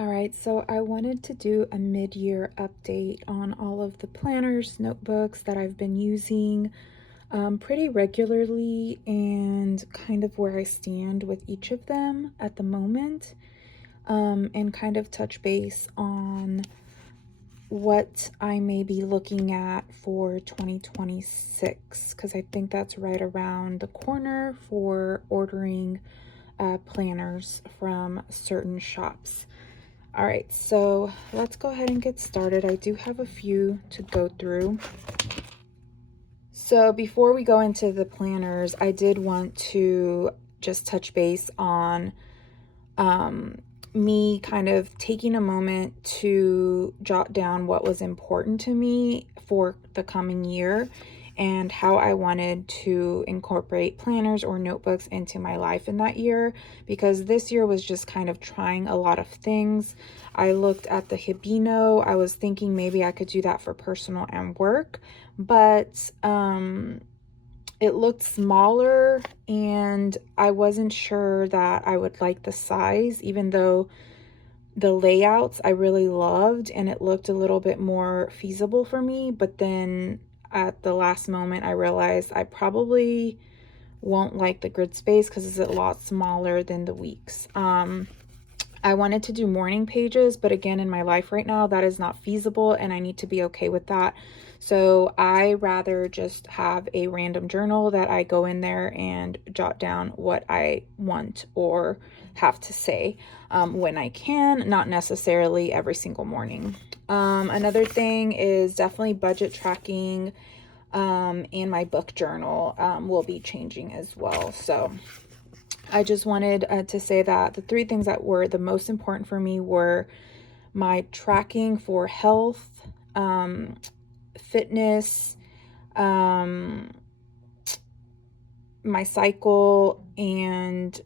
All right, so I wanted to do a mid-year update on all of the planners, notebooks that I've been using pretty regularly and kind of where I stand with each of them at the moment, and kind of touch base on what I may be looking at for 2026, because I think that's right around the corner for ordering planners from certain shops. All right, so let's go ahead and get started. I do have a few to go through. So before we go into the planners, I did want to just touch base on me kind of taking a moment to jot down what was important to me for the coming year and how I wanted to incorporate planners or notebooks into my life in that year, because this year was just kind of trying a lot of things. I looked at the Hibino. I was thinking maybe I could do that for personal and work, but it looked smaller and I wasn't sure that I would like the size, even though the layouts I really loved and it looked a little bit more feasible for me. But then at the last moment, I realized I probably won't like the grid space because it's a lot smaller than the weeks. I wanted to do morning pages, but again, in my life right now, that is not feasible and I need to be okay with that. So I rather just have a random journal that I go in there and jot down what I want or have to say when I can, not necessarily every single morning. Another thing is definitely budget tracking, and my book journal will be changing as well. So I just wanted to say that the three things that were the most important for me were my tracking for health, fitness, my cycle, and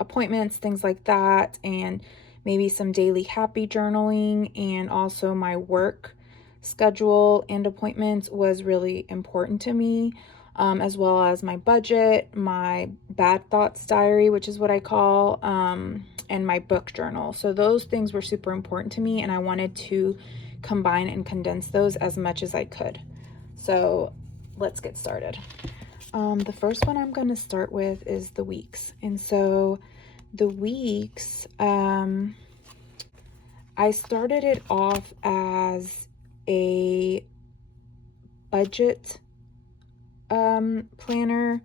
appointments, things like that, and maybe some daily happy journaling, and also my work schedule and appointments was really important to me. As well as my budget, my bad thoughts diary, which is what I call, and my book journal. So those things were super important to me and I wanted to combine and condense those as much as I could. So let's get started. The first one I'm going to start with is the weeks. And so the weeks, I started it off as a budget planner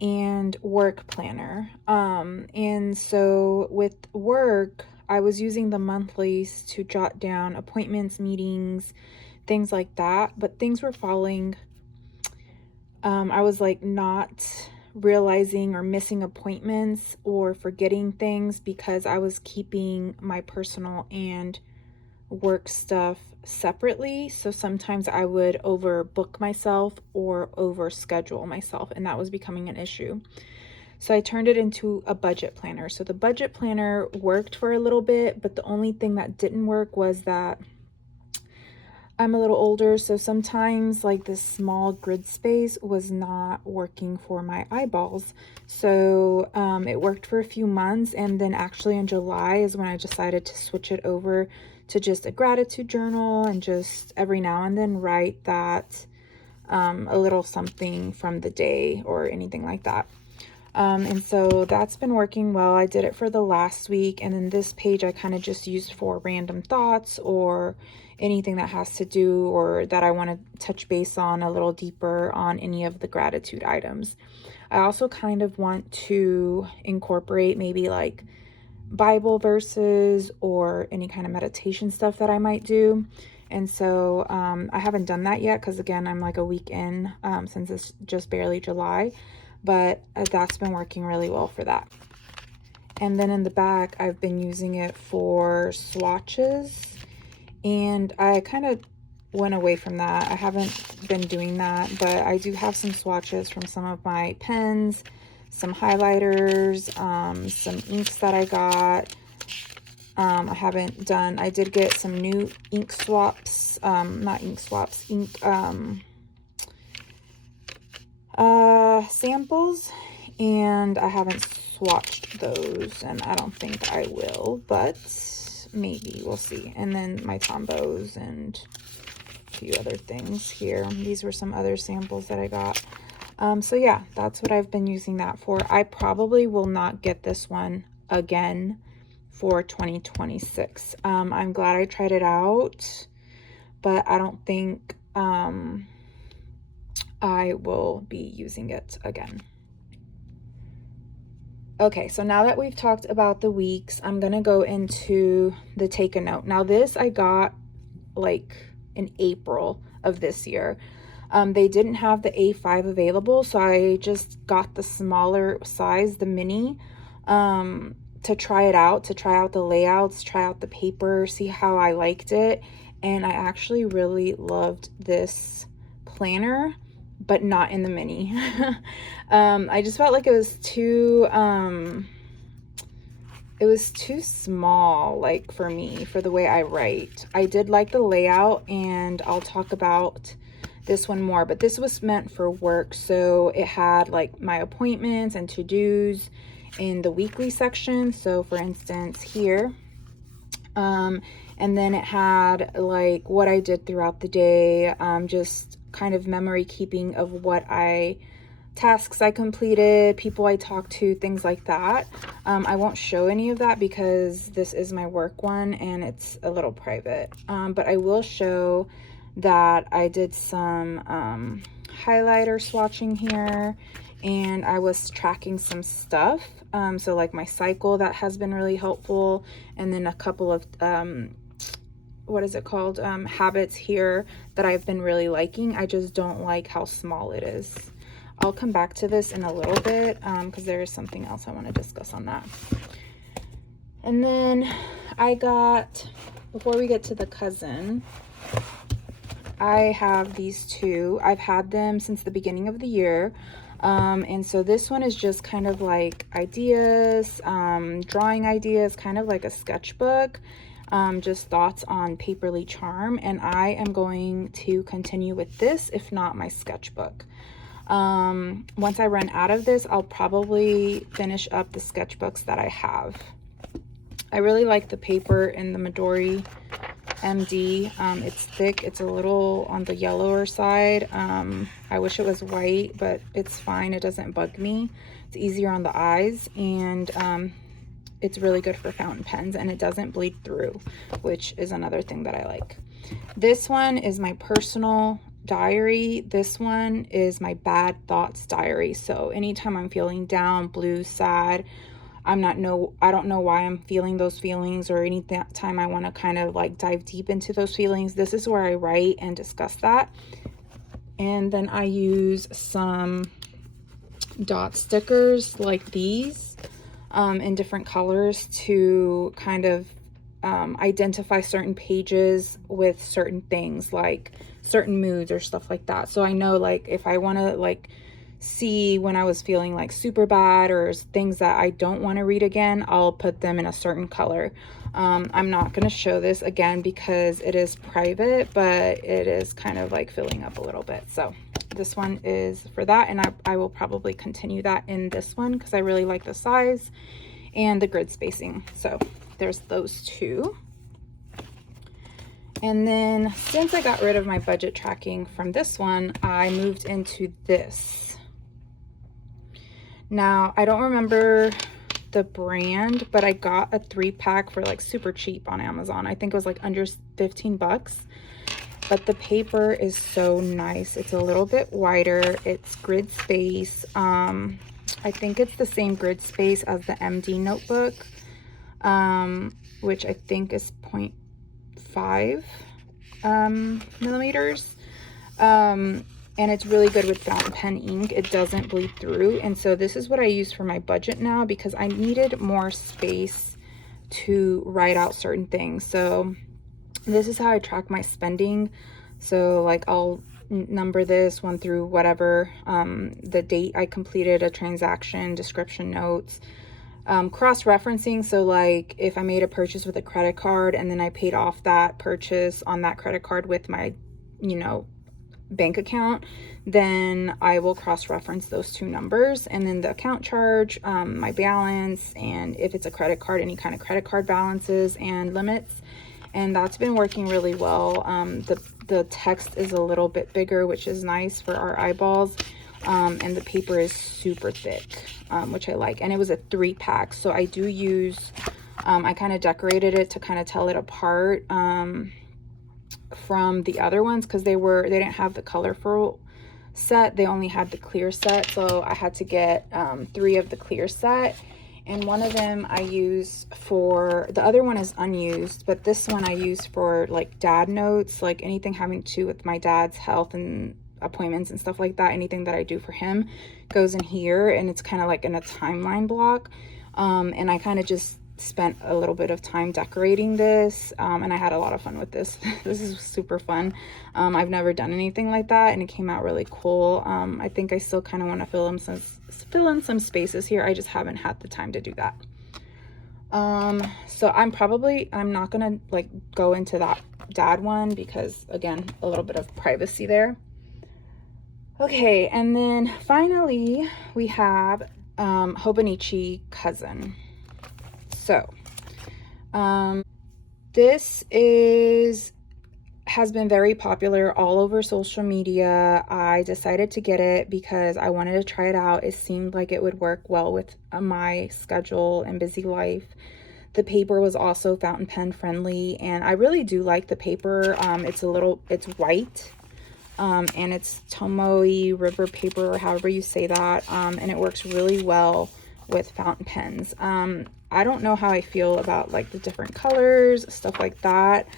and work planner. And so with work, I was using the monthlies to jot down appointments, meetings, things like that, but things were falling. I was like not realizing or missing appointments or forgetting things because I was keeping my personal and work stuff separately. So sometimes I would overbook myself or overschedule myself, and that was becoming an issue. So I turned it into a budget planner. So the budget planner worked for a little bit, but the only thing that didn't work was that I'm a little older, so sometimes like this small grid space was not working for my eyeballs. So it worked for a few months, and then actually in July is when I decided to switch it over to just a gratitude journal and just every now and then write that a little something from the day or anything like that. And so that's been working well. I did it for the last week, and then this page I kind of just used for random thoughts or anything that has to do or that I want to touch base on a little deeper on any of the gratitude items. I also kind of want to incorporate maybe like Bible verses or any kind of meditation stuff that I might do. And so I haven't done that yet because again, I'm like a week in since it's just barely July, but that's been working really well for that. And then in the back, I've been using it for swatches, and I kind of went away from that. I haven't been doing that, but I do have some swatches from some of my pens, some highlighters, some inks that I got. I did get some new ink swaps, samples, and I haven't swatched those, and I don't think I will, but maybe, we'll see. And then my Tombows and a few other things here. These were some other samples that I got. So yeah, that's what I've been using that for. I probably will not get this one again for 2026. I'm glad I tried it out, but I don't think I will be using it again. Okay, so now that we've talked about the weeks, I'm gonna go into the Take a Note. Now this I got like in April of this year. They didn't have the A5 available, so I just got the smaller size, the mini, to try it out, to try out the layouts, try out the paper, see how I liked it. And I actually really loved this planner, but not in the mini. I just felt like it was too small, like for me, for the way I write. I did like the layout, and I'll talk about this one more, but this was meant for work. So it had like my appointments and to-dos in the weekly section. So for instance here, and then it had like what I did throughout the day, just kind of memory keeping of what tasks I completed, people I talked to, things like that. I won't show any of that because this is my work one and it's a little private, but I will show that I did some highlighter swatching here, and I was tracking some stuff, so like my cycle, that has been really helpful, and then a couple of what is it called, habits here that I've been really liking. I just don't like how small it is. I'll come back to this in a little bit because there is something else I want to discuss on that. And then I got, before we get to the cousin, I have these two. I've had them since the beginning of the year. And so this one is just kind of like ideas, drawing ideas, kind of like a sketchbook, just thoughts on Paperly Charm. And I am going to continue with this, if not my sketchbook. Once I run out of this, I'll probably finish up the sketchbooks that I have. I really like the paper in the Midori MD. It's thick, it's a little on the yellower side. I wish it was white, but it's fine, it doesn't bug me. It's easier on the eyes, and it's really good for fountain pens, and it doesn't bleed through, which is another thing that I like. This one is my personal diary. This one is my bad thoughts diary. So anytime I'm feeling down, blue, sad, I don't know why I'm feeling those feelings, or any time I want to kind of like dive deep into those feelings, this is where I write and discuss that. And then I use some dot stickers like these in different colors to kind of identify certain pages with certain things, like certain moods or stuff like that. So I know, like, if I want to like see when I was feeling like super bad or things that I don't want to read again, I'll put them in a certain color. I'm not going to show this again because it is private, but it is kind of like filling up a little bit. So this one is for that, and I will probably continue that in this one because I really like the size and the grid spacing. So there's those two. And then since I got rid of my budget tracking from this one, I moved into this. Now, I don't remember the brand, but I got a 3-pack for like super cheap on Amazon. I think it was like under 15 bucks. But the paper is so nice. It's a little bit wider. It's grid space. I think it's the same grid space as the MD notebook, which I think is 0.5 millimeters. And it's really good with fountain pen ink. It doesn't bleed through. And so this is what I use for my budget now because I needed more space to write out certain things. So this is how I track my spending. So like I'll number this 1 through whatever, the date I completed a transaction, description notes, cross-referencing. So like if I made a purchase with a credit card and then I paid off that purchase on that credit card with my, bank account, then I will cross-reference those two numbers, and then the account charge, my balance, and if it's a credit card, any kind of credit card balances and limits. And that's been working really well. The text is a little bit bigger, which is nice for our eyeballs. And the paper is super thick, which I like. And it was a 3-pack, so I do use, I kind of decorated it to kind of tell it apart from the other ones, because they didn't have the colorful set, they only had the clear set. So I had to get 3 of the clear set, and one of them I use for, the other one is unused, but this one I use for like dad notes, like anything having to do with my dad's health and appointments and stuff like that. Anything that I do for him goes in here, and it's kind of like in a timeline block. And I kind of just spent a little bit of time decorating this, and I had a lot of fun with this. This is super fun. I've never done anything like that, and it came out really cool. I think I still kind of want to fill in some spaces here. I just haven't had the time to do that. So I'm not gonna like go into that dad one, because again, a little bit of privacy there. Okay, and then finally we have Hobonichi Cousin. So this has been very popular all over social media. I decided to get it because I wanted to try it out. It seemed like it would work well with my schedule and busy life. The paper was also fountain pen friendly, and I really do like the paper. It's white, and it's Tomoe River paper, or however you say that, and it works really well with fountain pens. I don't know how I feel about like the different colors, stuff like that.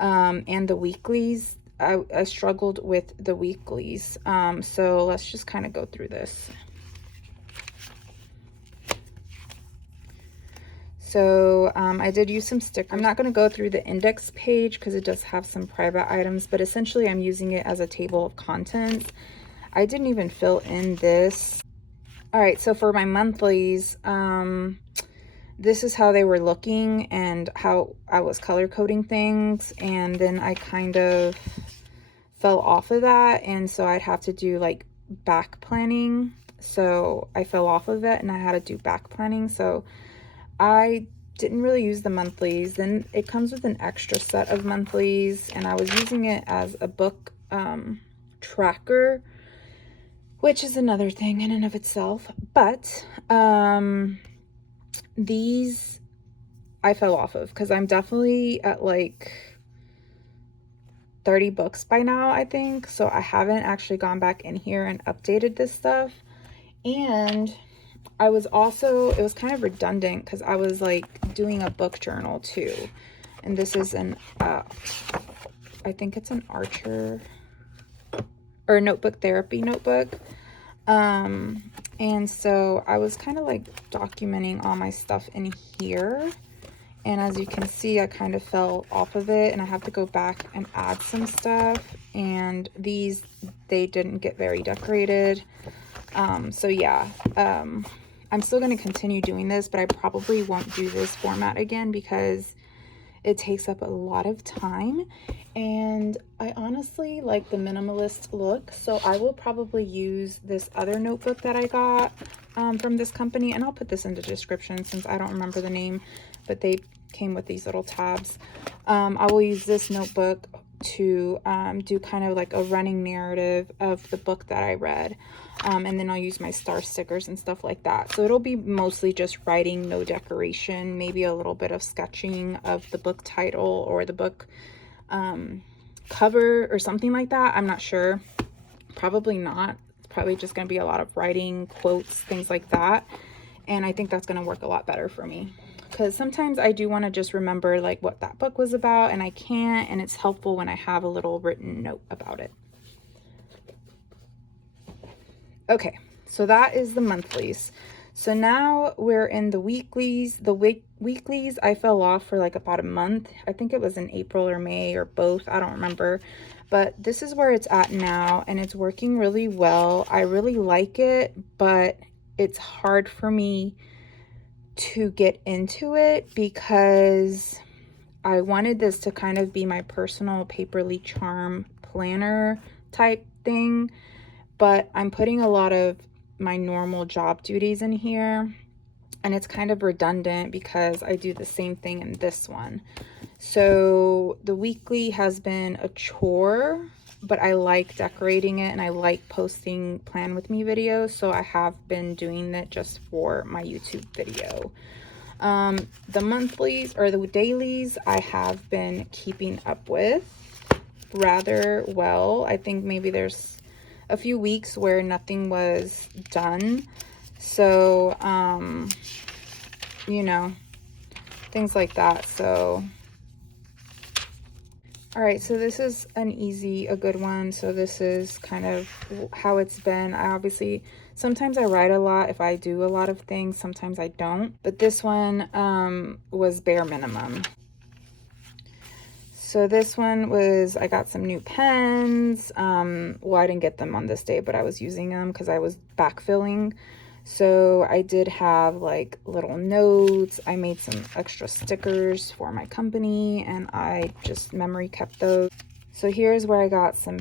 And the weeklies, I struggled with the weeklies. So let's just kind of go through this. So I did use some stickers. I'm not going to go through the index page because it does have some private items, but essentially I'm using it as a table of contents. I didn't even fill in this. All right, so for my monthlies, this is how they were looking and how I was color coding things, and then I kind of fell off of that, and so I'd have to do like back planning. So I fell off of it and I had to do back planning, so I didn't really use the monthlies. Then it comes with an extra set of monthlies, and I was using it as a book tracker, which is another thing in and of itself. But these I fell off of because I'm definitely at like 30 books by now, I think. So I haven't actually gone back in here and updated this stuff. And I was also, it was kind of redundant because I was like doing a book journal too. And this is an, I think it's an Archer or Notebook Therapy notebook. And so I was kind of like documenting all my stuff in here. And as you can see, I kind of fell off of it, and I have to go back and add some stuff. And these, they didn't get very decorated. So yeah, I'm still going to continue doing this, but I probably won't do this format again because it takes up a lot of time, and I honestly like the minimalist look. So I will probably use this other notebook that I got from this company, and I'll put this in the description since I don't remember the name, but they came with these little tabs. I will use this notebook to do kind of like a running narrative of the book that I read. And then I'll use my star stickers and stuff like that. So it'll be mostly just writing, no decoration, maybe a little bit of sketching of the book title or the book cover or something like that. I'm not sure. Probably not. It's probably just going to be a lot of writing, quotes, things like that. And I think that's going to work a lot better for me, because sometimes I do want to just remember like what that book was about, and I can't, and it's helpful when I have a little written note about it. Okay, so that is the monthlies. So now we're in the weeklies. The weeklies, I fell off for like about a month. I think it was in April or May or both. I don't remember. But this is where it's at now, and it's working really well. I really like it, but it's hard for me to get into it because I wanted this to kind of be my personal Paperly Charm planner type thing, but I'm putting a lot of my normal job duties in here, and it's kind of redundant because I do the same thing in this one. So the weekly has been a chore, but I like decorating it and I like posting plan with me videos, so I have been doing it just for my YouTube video. The monthlies or the dailies I have been keeping up with rather well. I think maybe there's a few weeks where nothing was done, so you know, things like that. So all right, so this is a good one. So this is kind of how it's been. I obviously, sometimes I write a lot if I do a lot of things, sometimes I don't. But this one was bare minimum. So this one was, I got some new pens. Well, I didn't get them on this day, but I was using them because I was backfilling. So I did have like little notes. I made some extra stickers for my company and I just memory kept those. So here's where I got some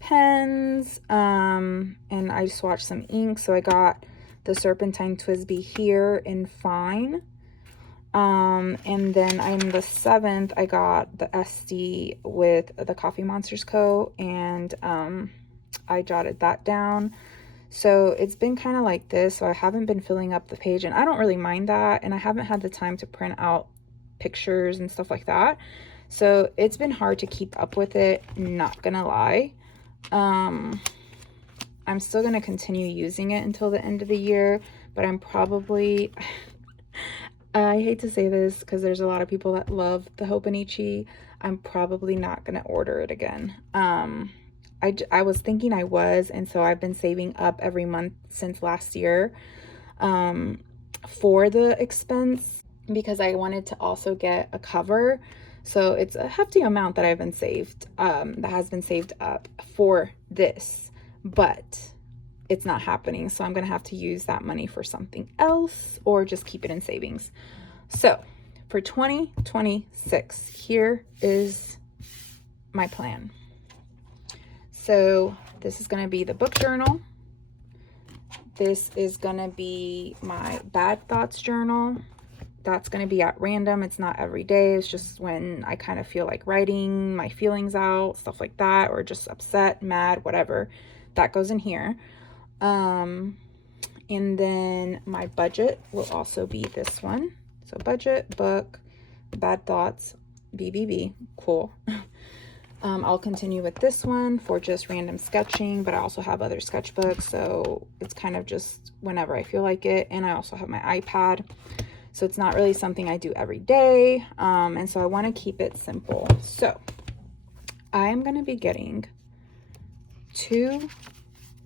pens, and I swatched some ink. So I got the Serpentine TWSBI here in fine. And then on the 7th, I got the SD with the Coffee Monsters Co. And I jotted that down. So it's been kind of like this. So I haven't been filling up the page, and I don't really mind that. And I haven't had the time to print out pictures and stuff like that. So it's been hard to keep up with it, not gonna lie. I'm still gonna continue using it until the end of the year, but I'm probably... I hate to say this because there's a lot of people that love the Hobonichi. I'm probably not going to order it again. I was thinking I was, and so I've been saving up every month since last year for the expense because I wanted to also get a cover. So it's a hefty amount that I've been saved, that has been saved up for this, but it's not happening. So I'm going to have to use that money for something else or just keep it in savings. So for 2026, here is my plan. So this is going to be the book journal. This is going to be my bad thoughts journal. That's going to be at random. It's not every day. It's just when I kind of feel like writing my feelings out, stuff like that, or just upset, mad, whatever. That goes in here. And then my budget will also be this one. So budget, book, bad thoughts, BBB, cool. I'll continue with this one for just random sketching, but I also have other sketchbooks, so it's kind of just whenever I feel like it. And I also have my iPad, so it's not really something I do every day. And so I want to keep it simple. So I am going to be getting 2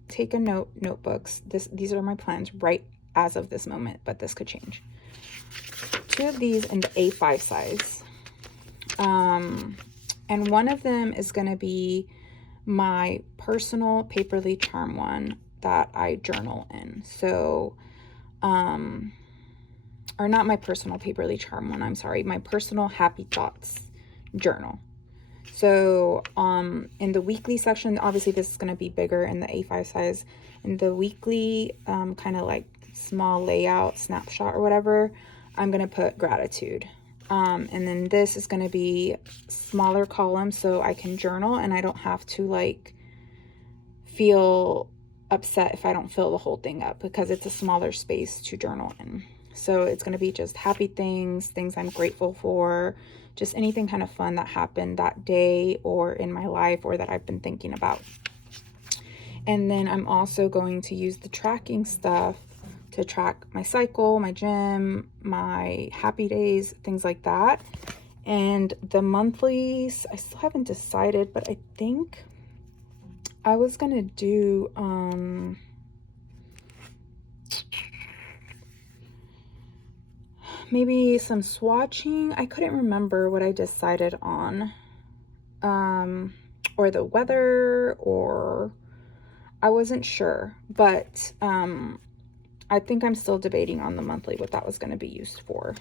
take a note notebooks. These are my plans right as of this moment, but this could change. 2 of these in the A5 size. And one of them is going to be my personal Paperly Charm one that I journal in. So, or not my personal Paperly Charm one, I'm sorry, my personal Happy Thoughts journal. So in the weekly section, obviously this is going to be bigger in the A5 size. In the weekly kind of like small layout snapshot or whatever, I'm going to put gratitude. And then this is going to be smaller columns so I can journal and I don't have to like feel upset if I don't fill the whole thing up because it's a smaller space to journal in. So it's going to be just happy things, things I'm grateful for, just anything kind of fun that happened that day or in my life or that I've been thinking about. And then I'm also going to use the tracking stuff to track my cycle, my gym, my happy days, things like that. And the monthlies, I still haven't decided, but I think I was going to do maybe some swatching. I couldn't remember what I decided on, or the weather, or I wasn't sure, but I think I'm still debating on the monthly what that was going to be used for.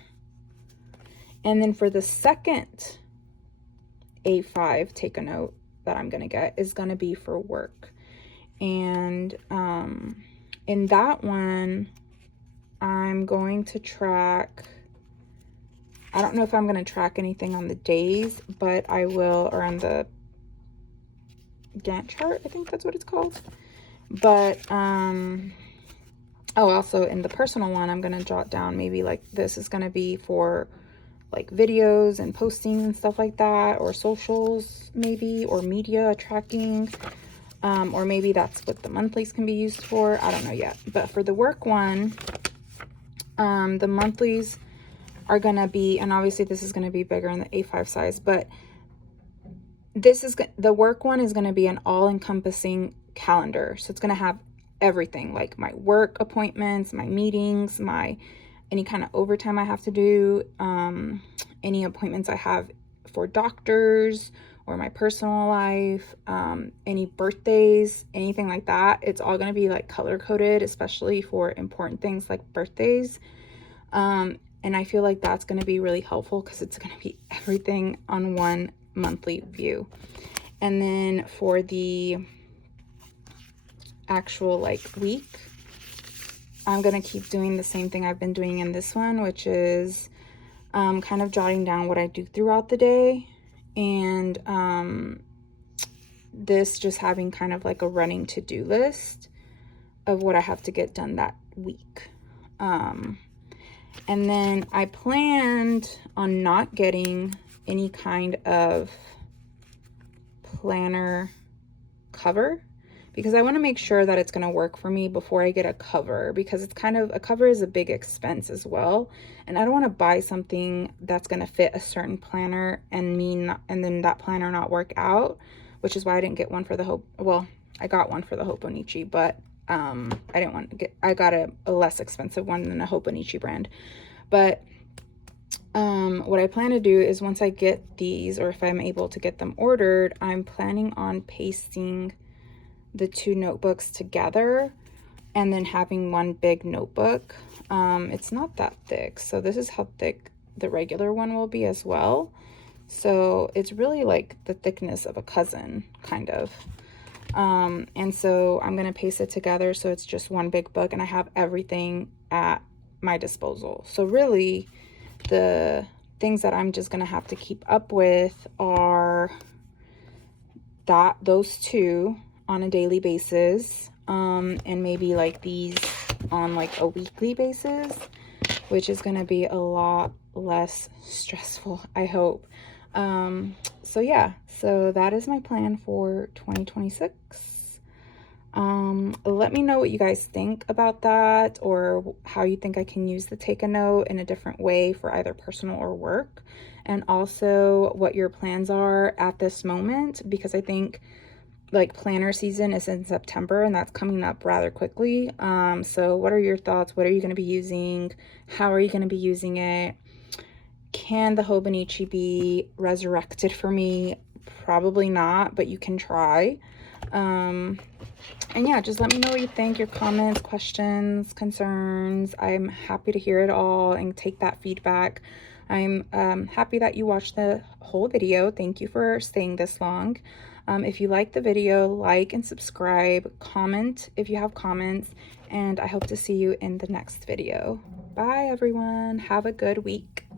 And then for the second A5 take a note, that I'm going to get is going to be for work. And in that one, I'm going to track, I don't know if I'm going to track anything on the days, but I will, or on the Gantt chart, I think that's what it's called. But, oh, also in the personal one, I'm going to jot down maybe like this is going to be for like videos and postings and stuff like that, or socials maybe, or media tracking, or maybe that's what the monthlies can be used for. I don't know yet. But for the work one, the monthlies are gonna be, and obviously this is gonna be bigger in the A5 size, but this is, the work one is gonna be an all-encompassing calendar. So it's gonna have everything, like my work appointments, my meetings, my any kind of overtime I have to do, any appointments I have for doctors or my personal life, any birthdays, anything like that. It's all going to be like color coded, especially for important things like birthdays. And I feel like that's going to be really helpful because it's going to be everything on one monthly view. And then for the actual like week, I'm going to keep doing the same thing I've been doing in this one, which is kind of jotting down what I do throughout the day. And this just having kind of like a running to-do list of what I have to get done that week. And then I planned on not getting any kind of planner cover, because I want to make sure that it's going to work for me before I get a cover, because it's kind of, a cover is a big expense as well. And I don't want to buy something that's going to fit a certain planner and then that planner not work out, which is why I didn't get one for the I got one for the Hobonichi, but I didn't want to get, I got a less expensive one than a Hobonichi brand. But what I plan to do is once I get these, or if I'm able to get them ordered, I'm planning on pasting the two notebooks together and then having one big notebook. It's not that thick, so this is how thick the regular one will be as well. So it's really like the thickness of a cousin, kind of. And so I'm gonna paste it together so it's just one big book and I have everything at my disposal. So really the things that I'm just gonna have to keep up with are those two on a daily basis, and maybe like these on like a weekly basis, which is gonna be a lot less stressful, I hope. So yeah, so that is my plan for 2026. Let me know what you guys think about that, or how you think I can use the Take a Note in a different way for either personal or work, and also what your plans are at this moment, because I think like planner season is in September and that's coming up rather quickly. So what are your thoughts? What are you going to be using? How are you going to be using it? Can the Hobonichi be resurrected for me? Probably not, but you can try. And yeah, just let me know what you think, your comments, questions, concerns. I'm happy to hear it all and take that feedback. I'm happy that you watched the whole video. Thank you for staying this long. If you like the video, like and subscribe, comment if you have comments, and I hope to see you in the next video. Bye everyone. Have a good week.